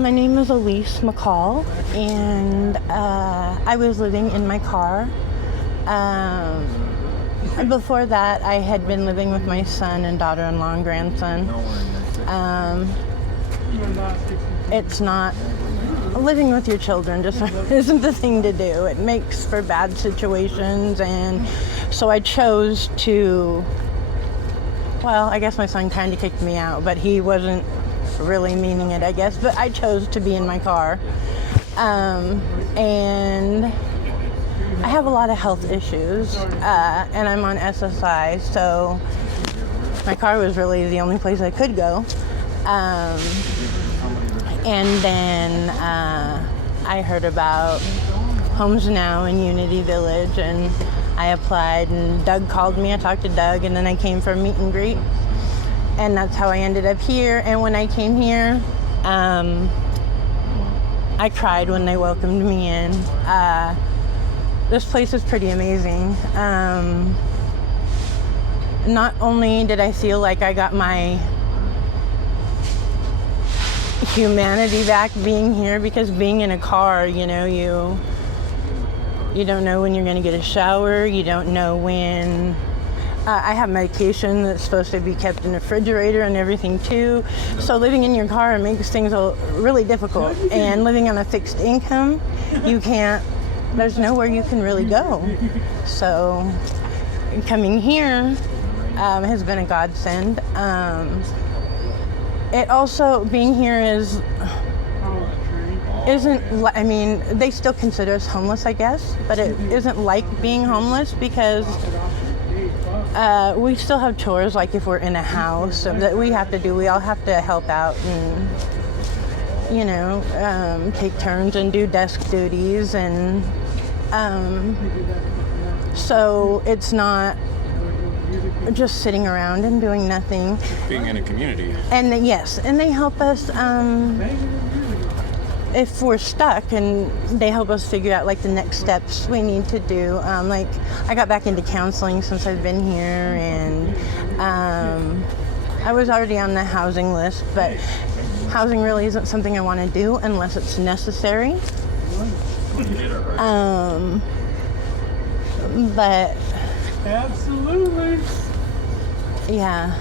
My name is Elise McCall, and I was living in my car. Before that, I had been living with my son and daughter-in-law and grandson. It's not... Living with your children just isn't the thing to do. It makes for bad situations, and so I chose to... Well, I guess my son kind of kicked me out, but he wasn't really meaning it, I guess. But I chose to be in my car. And I have a lot of health issues, and I'm on SSI, so my car was really the only place I could go. And then I heard about HomesNOW in Unity Village, and I applied, and Doug called me. I talked to Doug, and then I came for a meet and greet, and that's how I ended up here. And when I came here, I cried when they welcomed me in. This place is pretty amazing. Not only did I feel like I got my humanity back being here, because being in a car, you know, you don't know when you're going to get a shower. You don't know when... I have medication that's supposed to be kept in the refrigerator and everything too. So living in your car makes things really difficult. And living on a fixed income, there's nowhere you can really go. So coming here has been a godsend. It also, being here I mean, they still consider us homeless, I guess, but it isn't like being homeless, because we still have chores, like if we're in a house, that we have to do. We all have to help out and, you know, take turns and do desk duties, and so it's not just sitting around and doing nothing. Being in a community. And they help us if we're stuck, and they help us figure out like the next steps we need to do. Like I got back into counseling since I've been here, and I was already on the housing list, but housing really isn't something I want to do unless it's necessary. But absolutely. Yeah,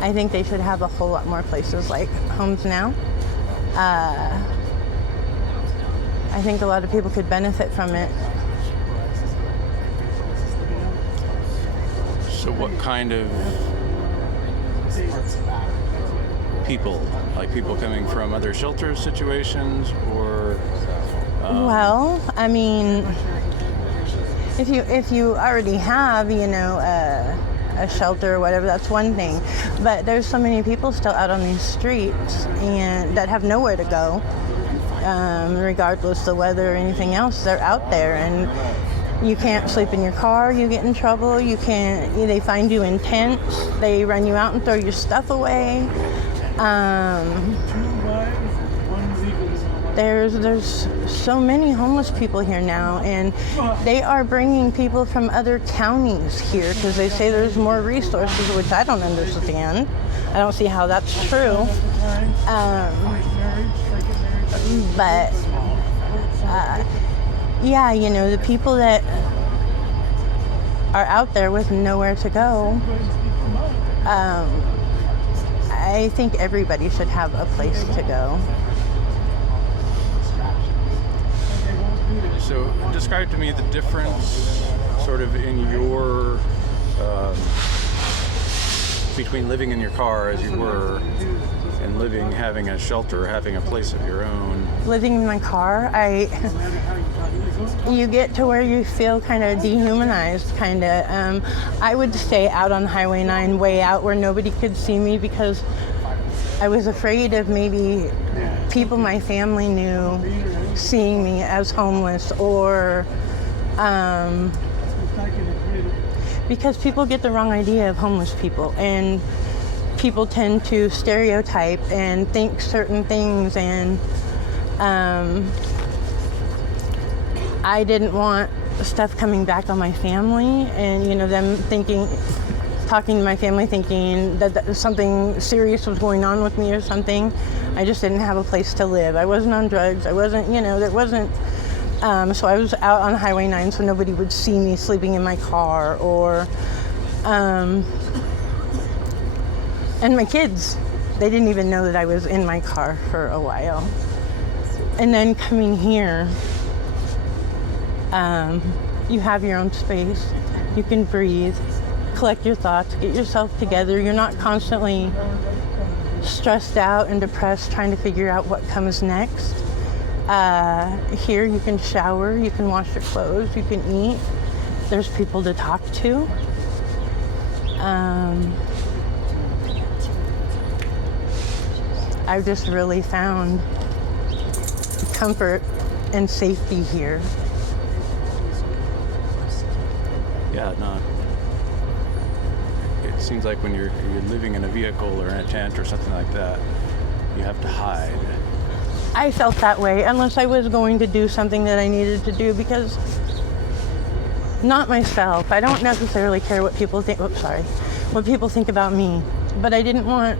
I think they should have a whole lot more places like HomesNOW. I think a lot of people could benefit from it. So what kind of people? Like people coming from other shelter situations, or? Well, I mean, if you already have, you know, a shelter or whatever, that's one thing. But there's so many people still out on these streets and that have nowhere to go, regardless of the weather or anything else. They're out there, and you can't sleep in your car. You get in trouble. They find you in tents. They run you out and throw your stuff away. There's so many homeless people here now, and they are bringing people from other counties here because they say there's more resources, which I don't understand. I don't see how that's true. But yeah, you know, the people that are out there with nowhere to go, I think everybody should have a place to go. So describe to me the difference sort of in your, between living in your car as you were and having a shelter, having a place of your own. Living in my car, you get to where you feel kind of dehumanized, kind of. I would stay out on Highway 9, way out where nobody could see me, because I was afraid of maybe people my family knew seeing me as homeless, or because people get the wrong idea of homeless people, and people tend to stereotype and think certain things, and I didn't want stuff coming back on my family, and you know, them talking to my family thinking that something serious was going on with me or something. I just didn't have a place to live. I wasn't on drugs. I wasn't, there wasn't. So I was out on Highway 9 so nobody would see me sleeping in my car or, and my kids, they didn't even know that I was in my car for a while. And then coming here, you have your own space. You can breathe, collect your thoughts, get yourself together. You're not constantly stressed out and depressed trying to figure out what comes next. Here you can shower, you can wash your clothes, you can eat. There's people to talk to. I've just really found comfort and safety here. Yeah, no. It seems like when you're living in a vehicle or in a tent or something like that, you have to hide. I felt that way unless I was going to do something that I needed to do because not myself. I don't necessarily care what people think. What people think about me. But I didn't want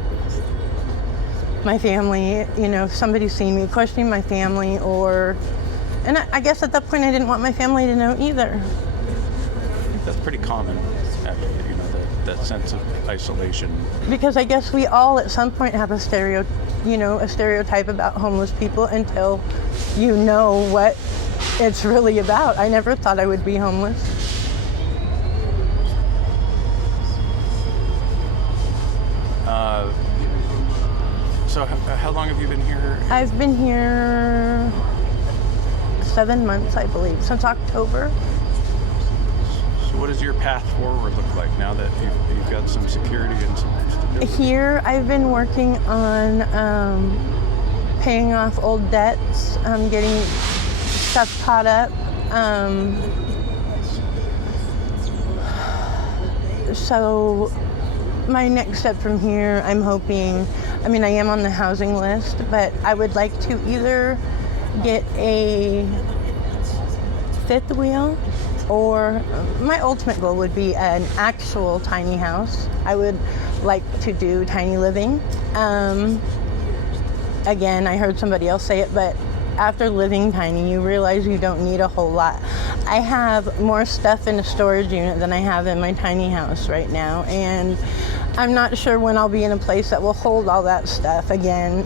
my family, somebody seeing me questioning my family and I guess at that point I didn't want my family to know either. That's pretty common, actually, that sense of isolation. Because I guess we all at some point have a stereotype about homeless people until you know what it's really about. I never thought I would be homeless. So how long have you been here? I've been here 7 months, I believe, since October. So what does your path forward look like now that you've got some security and some stability? Here, I've been working on paying off old debts, getting stuff caught up. So my next step from here, I'm hoping, I am on the housing list, but I would like to either get a fifth wheel or my ultimate goal would be an actual tiny house. I would like to do tiny living. Again, I heard somebody else say it, but after living tiny, you realize you don't need a whole lot. I have more stuff in a storage unit than I have in my tiny house right now, and I'm not sure when I'll be in a place that will hold all that stuff again,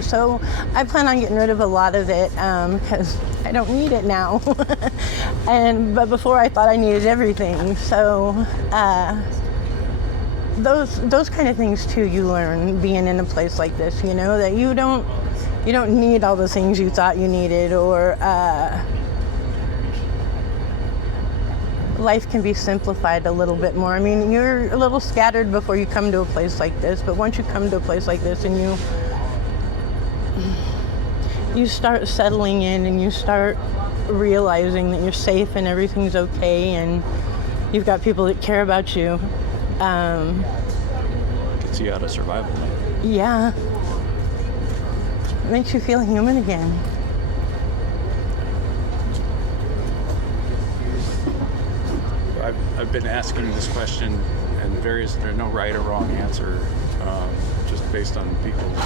so I plan on getting rid of a lot of it because I don't need it now. But before I thought I needed everything, so those kind of things too you learn being in a place like this, that you don't need all the things you thought you needed, or life can be simplified a little bit more. You're a little scattered before you come to a place like this, but once you come to a place like this and you start settling in and you start realizing that you're safe and everything's okay and you've got people that care about you. Gets you out of survival mode. Yeah. It makes you feel human again. I've been asking this question, and there's no right or wrong answer, just based on people's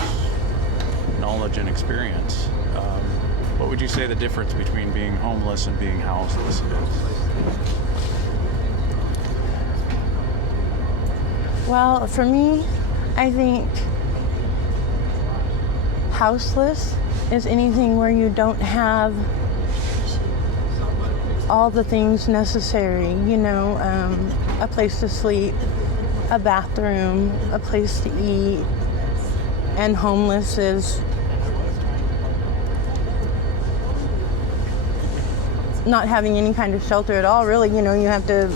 knowledge and experience. What would you say the difference between being homeless and being houseless is? Well, for me, I think houseless is anything where you don't have all the things necessary, a place to sleep, a bathroom, a place to eat. And homeless is not having any kind of shelter at all, really. You have to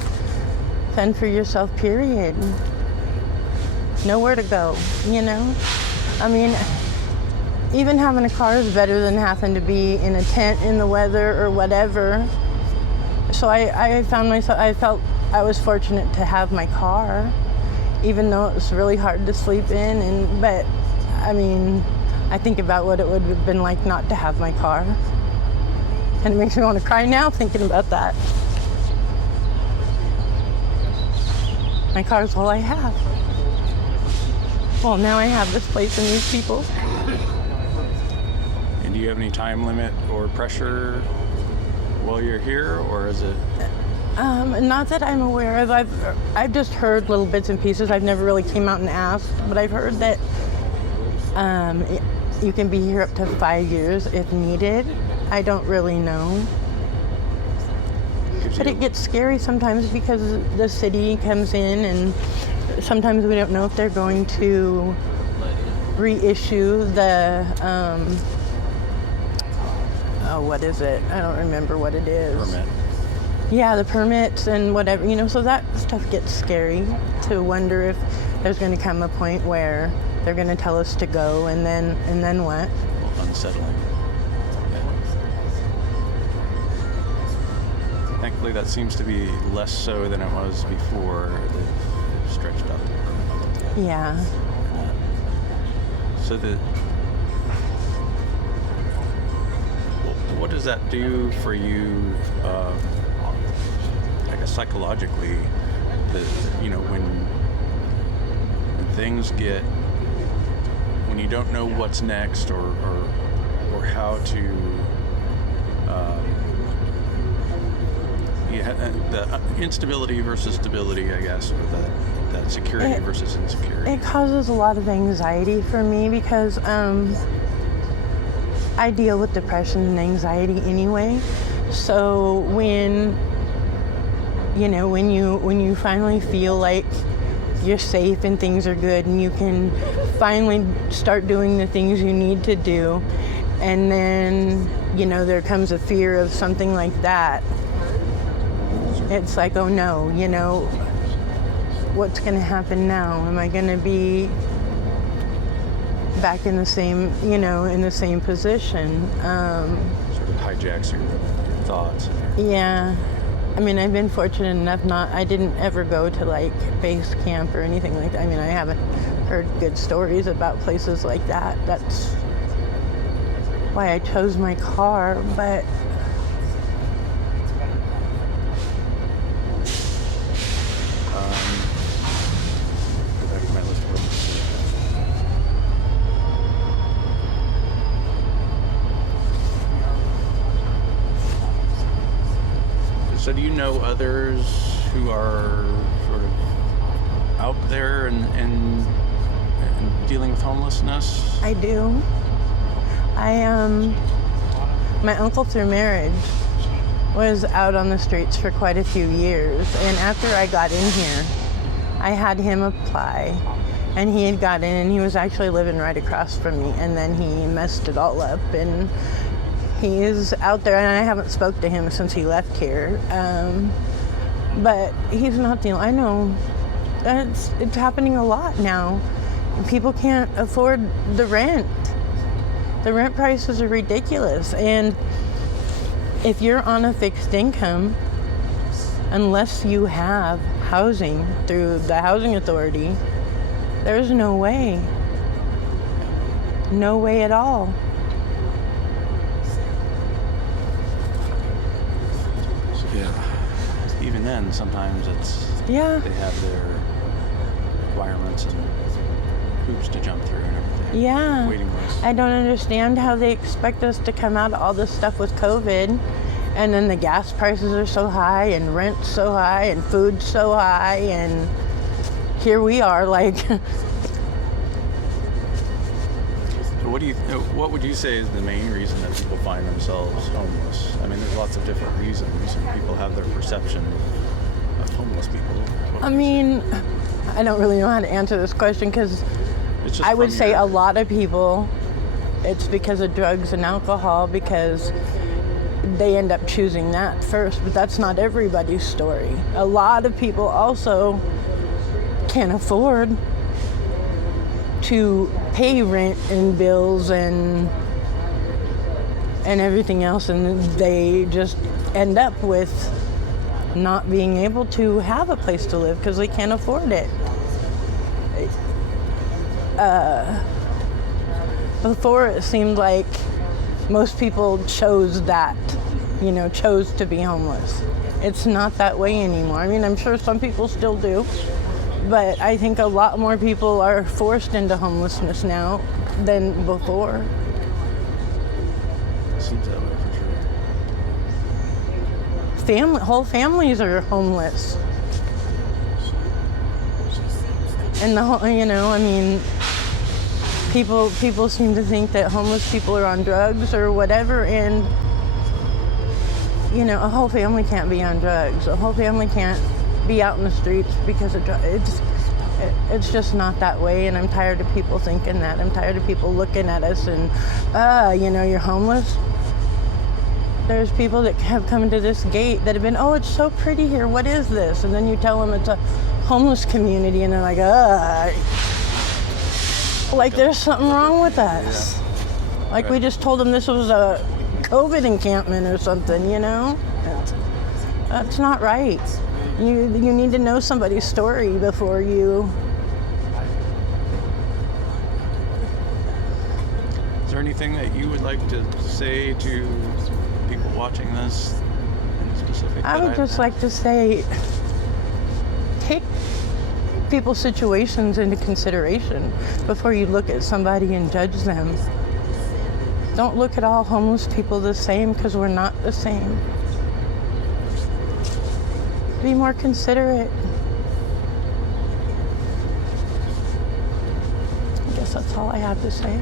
fend for yourself, period. Nowhere to go, even having a car is better than having to be in a tent in the weather or whatever. So I felt I was fortunate to have my car, even though it was really hard to sleep in. But I think about what it would have been like not to have my car. And it makes me want to cry now thinking about that. My car's all I have. Well, now I have this place and these people. you have any time limit or pressure while you're here, or is it? Not that I'm aware of. I've just heard little bits and pieces. I've never really came out and asked, but I've heard that you can be here up to 5 years if needed. I don't really know. But it gets scary sometimes because the city comes in, and sometimes we don't know if they're going to reissue the, what is it? I don't remember what it is. Permit. Yeah, the permits and whatever, so that stuff gets scary to wonder if there's going to come a point where they're going to tell us to go, and then what? Well, unsettling. Thankfully, that seems to be less so than it was before. They've stretched out the permit. Yeah. So what does that do for you, I guess psychologically, when things get, when you don't know what's next or how to, the instability versus stability, I guess, or that security versus insecurity. It causes a lot of anxiety for me because I deal with depression and anxiety anyway. So when you finally feel like you're safe and things are good and you can finally start doing the things you need to do, and then there comes a fear of something like that, it's like, oh no, what's going to happen now? Am I going to be back in the same, in the same position? Sort of hijacks your thoughts. Yeah. I mean, I've been fortunate enough I didn't ever go to like base camp or anything like that. I mean, I haven't heard good stories about places like that. That's why I chose my car, but go back to my list of books. So do you know others who are sort of out there and dealing with homelessness? I do. My uncle through marriage was out on the streets for quite a few years, and after I got in here, I had him apply, and he had got in, and he was actually living right across from me, and then he messed it all up, and he is out there, and I haven't spoke to him since he left here, but he's not the only. I know it's happening a lot now. People can't afford the rent. The rent prices are ridiculous, and if you're on a fixed income, unless you have housing through the housing authority, there's no way at all. Yeah. Even then, sometimes they have their requirements and hoops to jump through and everything. Yeah. Waiting lists. I don't understand how they expect us to come out of all this stuff with COVID, and then the gas prices are so high and rent's so high and food's so high, and here we are like. So what would you say is the main reason that people find themselves homeless? I mean, there's lots of different reasons, and people have their perception of homeless people. I mean, I don't really know how to answer this question because I would say a lot of people, it's because of drugs and alcohol, because they end up choosing that first, but that's not everybody's story. A lot of people also can't afford to pay rent and bills and everything else, and they just end up with not being able to have a place to live because they can't afford it. Before it seemed like most people chose to be homeless. It's not that way anymore. I mean, I'm sure some people still do, but I think a lot more people are forced into homelessness now than before. Seems that way for sure. Whole families are homeless. And the whole, you know, I mean, people seem to think that homeless people are on drugs or whatever, and you know, a whole family can't be on drugs. A whole family can't be out in the streets because of drugs. It's just not that way, and I'm tired of people thinking that. I'm tired of people looking at us and, you know, you're homeless. There's people that have come to this gate that have been, oh, it's so pretty here. What is this? And then you tell them it's a homeless community, and they're like, like there's something wrong with us. Yeah. Like we just told them this was a COVID encampment or something, you know? That's not right. You need to know somebody's story before you. Is there anything that you would like to say to people watching this in specific? I would just like to say, take people's situations into consideration before you look at somebody and judge them. Don't look at all homeless people the same, because we're not the same. Be more considerate. I guess that's all I have to say.